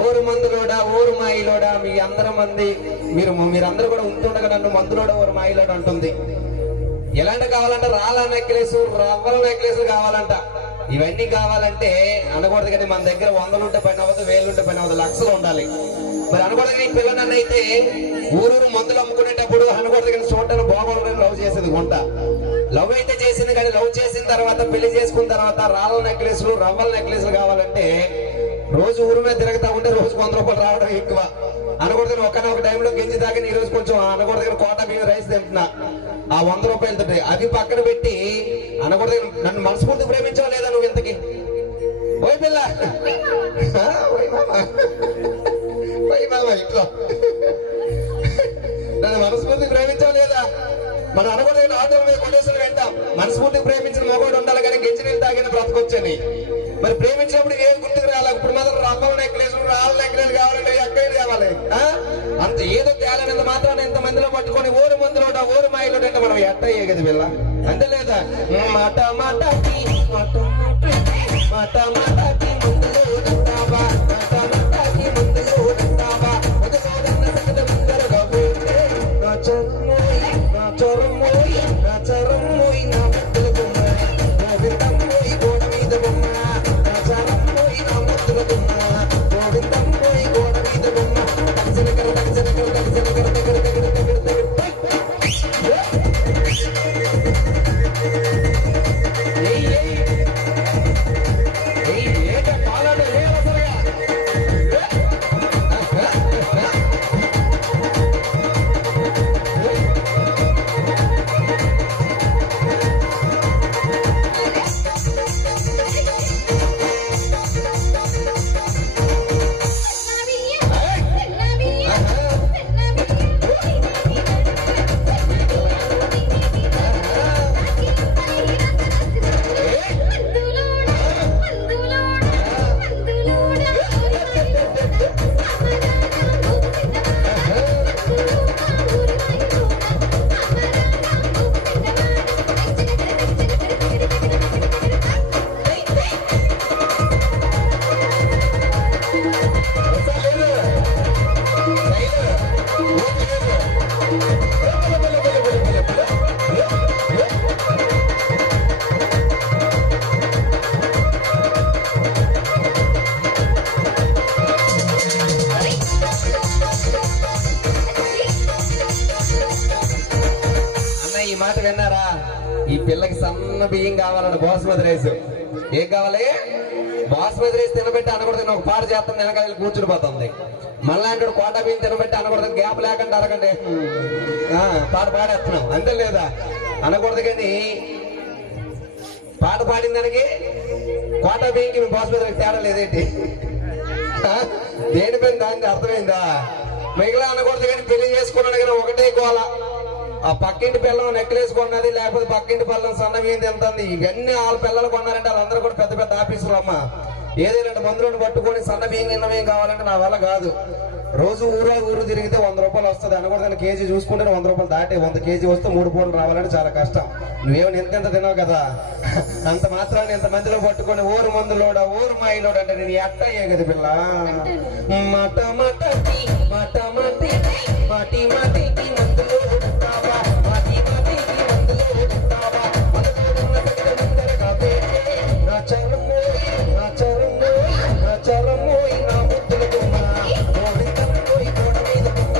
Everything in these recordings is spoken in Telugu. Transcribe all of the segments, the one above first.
ఓరు మందులోడా ఓరు మాయిలోడా మీ అందరి మంది మీరందరూ కూడా ఉంటుండగా నన్ను మందులోడా ఓరు మాయిలోడా అంటుంది. ఎలాంటి కావాలంటే రాళ్ళ నెక్లెస్ రవ్వల నెక్లెస్ కావాలంట. ఇవన్నీ కావాలంటే అనకూడదు కానీ మన దగ్గర 100 పని అవ్వదు, 1000 పని అవ్వదు, లక్షలు ఉండాలి. మరి అనకూడదు కానీ పిల్లనన్ను అయితే ఊరూరు మందులు అమ్ముకునేటప్పుడు అనకూడదు కానీ చూడటానికి బాగుంటుందని లవ్ చేసేది గుంట. లవ్ అయితే చేసింది కానీ లవ్ చేసిన తర్వాత పెళ్లి చేసుకున్న తర్వాత రాళ్ళ నెక్లెస్లు రవ్వల నెక్లెస్లు కావాలంటే రోజు ఊరు మీద తిరుగుతా ఉంటే రోజు 100 రూపాయలు రావడం ఎక్కువ. అనకూడదు ఒకనొక టైంలో గెంజి తాగిన ఈ రోజు కొంచెం అనకూడదు కానీ కోట బియ్యం రైస్ తింటున్నా ఆ 100 రూపాయలతో అవి పక్కన పెట్టి అనకూడదు నన్ను మనస్ఫూర్తి ప్రేమించావా లేదా నువ్వు ఇంతకి? ఓయ్ పిల్ల ఇంట్లో నన్ను మనస్ఫూర్తి ప్రేమించావా లేదా? మనం అనకూడదు ఆటోల మీద కొట్టేసులు వెంటాం. మనస్ఫూర్తి ప్రేమించిన మగవాడు ఉండాలి కానీ గెంజి నీళ్ళు తాగిన బ్రతకొచ్చని. మరి ప్రేమించినప్పుడు ఏం గుర్తుకు రాలి? ఇప్పుడు మాత్రం రవ్వల నెక్లెస్ రాళ్ళ నెక్లెస్ కావాలంటే ఎక్కడ కావాలి? అంత ఏదో తేలనంత మాత్రాన్ని ఎంత మందిలో పట్టుకొని ఓరు మందులోట ఓరు మాయలోట అంటే మనం ఎట్ట అయ్యే కదా పిల్ల అంతే లేదా? మాట మాటకి మాట మాట మాటకి ముందులో ఉంటావా, మాట మాటకి ముందులో ఉంటావా, నా చరమోయి నా చరమోయి నా చరమోయి నా ముద్దుల బొమ్మ గోవిందమ్మోయి గోడ మీద బొమ్మ నా చరమోయి నా ముద్దుల బొమ్మ గోవిందమ్మోయి గోడ మీద బొమ్మ తగసిన కర తగసిన కర తగసిన కర దగ్గర దగ్గర దగ్గర దగ్గర ఏట పాలడు ఏ అసలుగా ఈ మాట విన్నారా? ఈ పిల్లకి సన్న బియ్యం కావాలంటే బాస్మతి రైస్. ఏం కావాలి? బాస్మతి రైస్ తినబెట్టి అనకూడదు ఒక పాట చేస్తాను వెనకాల కూర్చుని పోతుంది. మళ్ళా అంటే కోట బియ్యం తినబెట్టి అనకూడదు గ్యాప్ లేకుండా అరగండి పాట పాడేస్తున్నాం అంతే లేదా? అనకూడదు కానీ పాట పాడిన దానికి కోట బియ్యంకి బాస్మతి రైస్ తేడా లేదేంటి? దేనిపైన దానికి అర్థమైందా? మిగిలిన అనకూడదు కానీ పెళ్లి చేసుకున్నాడు కానీ ఒకటే గోల. ఆ పక్కింటి పిల్లం నెక్లెస్ కొన్నది, లేకపోతే పక్కింటి పిల్లం సన్న బియ్యం తింటుంది. ఇవన్నీ వాళ్ళ పిల్లలు కొన్నారంటే వాళ్ళందరూ కూడా పెద్ద పెద్ద ఆఫీసులు అమ్మ. ఏదైనా మందులను పట్టుకొని సన్న బియ్యం గిన్న బియ్యం కావాలంటే నా వల్ల కాదు. రోజు ఊరు తిరిగితే 100 రూపాయలు వస్తుంది. అనకూడదని కేజీ చూసుకుంటే 100 రూపాయలు దాటే 100 కేజీ వస్తే 3 పూటలు రావాలంటే చాలా కష్టం. నువ్వేమో ఎంత తినావు కదా, అంత మాత్రాన్ని ఎంత మందిలో పట్టుకొని ఓరు మందులోడ ఓరు మాయిలోడ అంటే నేను ఎట్ట అయ్యే కదా పిల్ల. మాట మాటకి మాట మాటి మాటి మాటికి మందులో ఉంటావా, మాటి మాటికి మందులో ఉంటావా, నా చరమోయి నా చరమోయి నా చరమోయి నా ముద్దుల బొమ్మ గోవిందమ్మోయి గోడ మీద బొమ్మ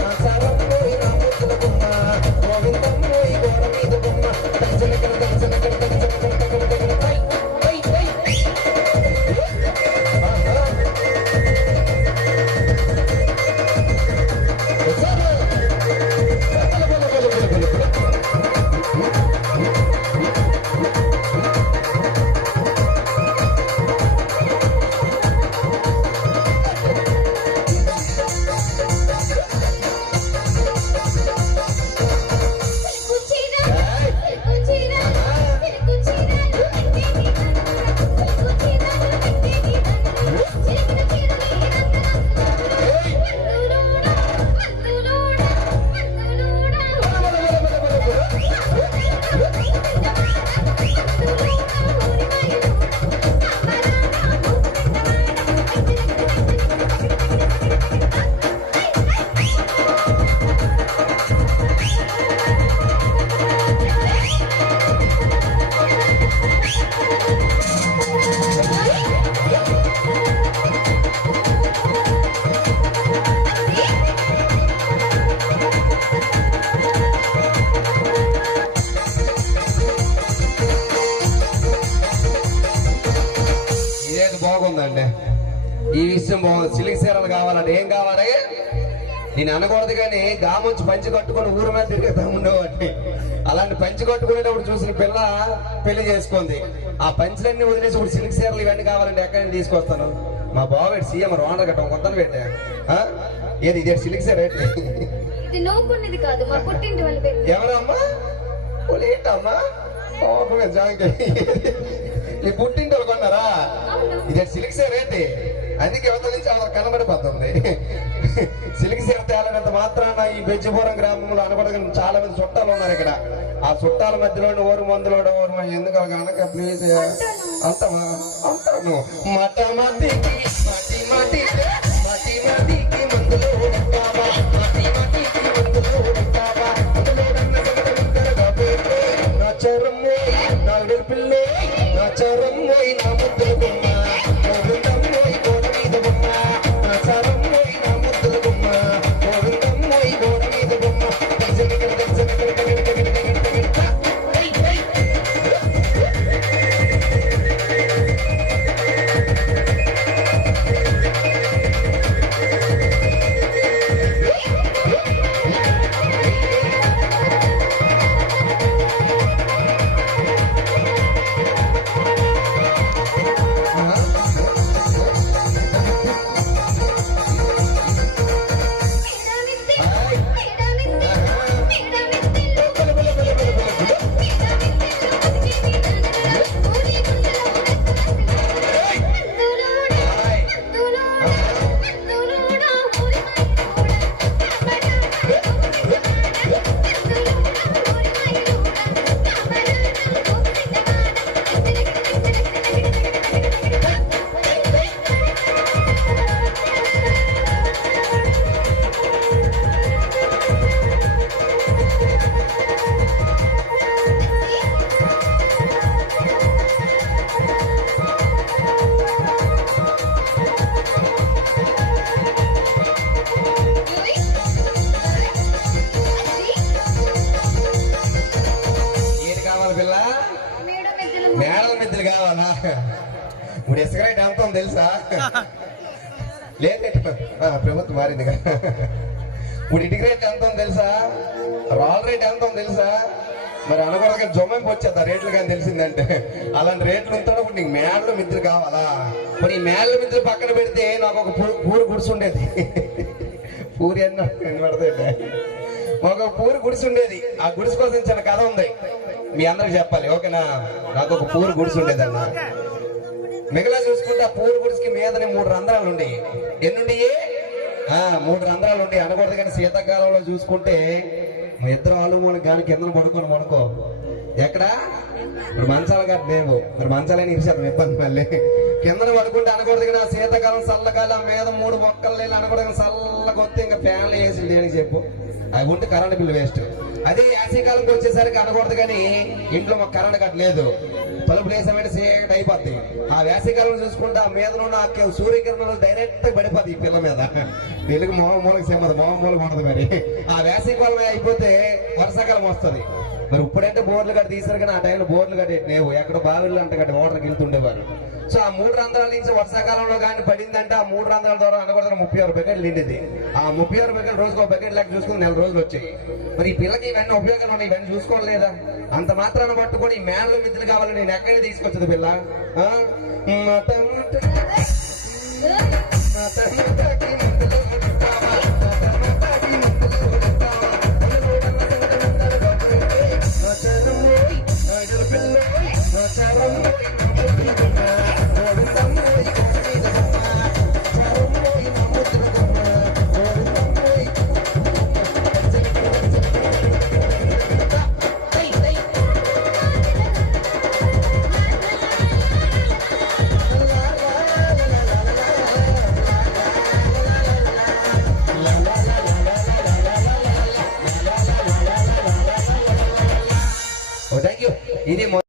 నా చరమోయి కావాలి. ఏం కావాలి? నేను అనకూడదు కానీ గామంచి పంచి కట్టుకొని ఊరు మీద తిరిగేదా ఉండేవాడిని. అలాంటి పంచి కట్టుకునేటప్పుడు చూసిన పిల్ల పెళ్లి చేసుకుంది. ఆ పంచులన్నీ వదిలేసి ఇప్పుడు సిల్క్ చీరలు ఇవన్నీ కావాలంటే ఎక్కడి నుంచి తీసుకొస్తాను? మా బాబు సీఎం రోండర్ కట్టం కొత్తలు పెట్టా. ఏది ఇదే సిల్క్ చీర రేట్? ఇది నోకున్నది కాదు, మా పుట్టింటి వాళ్ళ పేరు. ఎవరమ్మా? ఏంటమ్మా నీ పుట్టింటి వాళ్ళు కొన్నారా? ఇదే సిల్క్ చీర రేట్. అందుకే యువత నుంచి అలా కనబడిపోతుంది. సిల్క్ చీర తేలనంత మాత్రాన ఈ బెజ్జిపురం గ్రామంలో అనబడగల చాలా మంది చుట్టాలు ఉన్నారు ఇక్కడ. ఆ చుట్టాల మధ్యలో ఓరు మందులోడు ఓరు ఎందుకు కనుక ప్లీజ్ అంతమా అంటాను మట మటికి మటి మటికి మటి మటికి మందులో ఉంటావా మటి మటికి మందులో ఉంటావా నా చరమ్మ నా పిల్ల నా చరమ్మ నా ముద్దుల బొమ్మ గోవిందమ్మోయ్ గోడ మీద బొమ్మ నా చరమ్మోయ్ నా ముద్దుల బొమ్మ గోవిందమ్మోయ్ గోడ మీద బొమ్మ మేడల మిద్దెలు కావాలా? ఇప్పుడు ఇసుక రేట్ ఎంత ఉంది తెలుసా? లేదు ప్రభుత్వం మారింది కదా. ఇప్పుడు ఇటుక రేట్ ఎంత ఉంది తెలుసా? రాల్ రేట్ ఎంత ఉంది తెలుసా? మరి అనకూడదు జొమ్మెంపు వచ్చేది ఆ రేట్లు కానీ తెలిసిందంటే. అలాంటి రేట్లు ఉంటాడు. ఇప్పుడు నీకు మేడల మిద్దెలు కావాలా? ఇప్పుడు ఈ మేడల మిద్దెలు పక్కన పెడితే నాకు ఒక పూరు గుడిసి ఉండేది. పూరి అన్న పడతాయి. ఒక పూరి గుడిసి ఉండేది. ఆ గుడిసి కోసం చిన్న కథ ఉంది, మీ అందరికి చెప్పాలి. ఓకేనా? నాకు ఒక పూరు గుడిసి ఉండేదన్న. మిగతా చూసుకుంటే ఆ పూరు గుడిసికి మీదనే 3 రంధ్రాలు ఉండి. ఎన్నుండి? 3 రంధ్రాలు ఉండి. అనకూడదు కానీ శీతాకాలంలో చూసుకుంటే ఇద్దరు ఆలుమూలకి కానీ కింద పడుకో ఎక్కడ ఇప్పుడు మంచాలు గట్టి లేవు. మరి మంచాలని ఇరిచేద్దాం ఇబ్బంది. మళ్ళీ కిందన పడుకుంటే అనకూడదు కానీ శీతాకాలం చల్లకాలం మీద 3 మొక్కలు లేని అనకూడదు చల్లగా వస్తే ఇంకా ఫ్యాన్లు వేసి దేనికి చెప్పు, అవి ఉంటే కరెంట్ బిల్లు వేస్ట్. అదే వేసవికాలంకి వచ్చేసరికి అనకూడదు కానీ ఇంట్లో మాకు కరెంట్ కట్టలేదు, తలుపులు వేసామంటే చీకటి అయిపోద్ది. ఆ వేసవికాలం చూసుకుంటే ఆ మీద ఉన్న సూర్యకిరణాలు డైరెక్ట్ పడిపోద్ది ఈ పిల్ల మీద. వెలుగు మూలకి సేమదు, మూలకి ఉండదు. మరి ఆ వేసవికాలం అయిపోతే వర్షాకాలం వస్తుంది. మరి ఇప్పుడంటే బోర్లు కట్టి తీసారు కానీ ఆ టైంలో బోర్లు కట్టేటినేవు. ఎక్కడ బావిళ్ళు అంట కట్టి వాటర్కి వెళ్తుండేవారు. సో ఆ 3 రంధ్రాల నుంచి వర్షాకాలంలో కానీ పడిందంటే ఆ 3 రంధ్రాల ద్వారా అనకూడదు 36 బకెట్లు నిండింది. ఆ 36 బకెట్ రోజుకు ఒక బకెట్ లెక్క చూసుకుని 4 రోజులు వచ్చాయి. మరి ఈ పిల్లకి ఇవన్నీ ఉపయోగాలు ఉన్నాయి, ఇవన్నీ చూసుకోలేదా? అంత మాత్రాన పట్టుకొని మేడలు మిద్దెలు కావాలని నేను ఎక్కడికి తీసుకొచ్చదు పిల్ల? Thank you. ఇది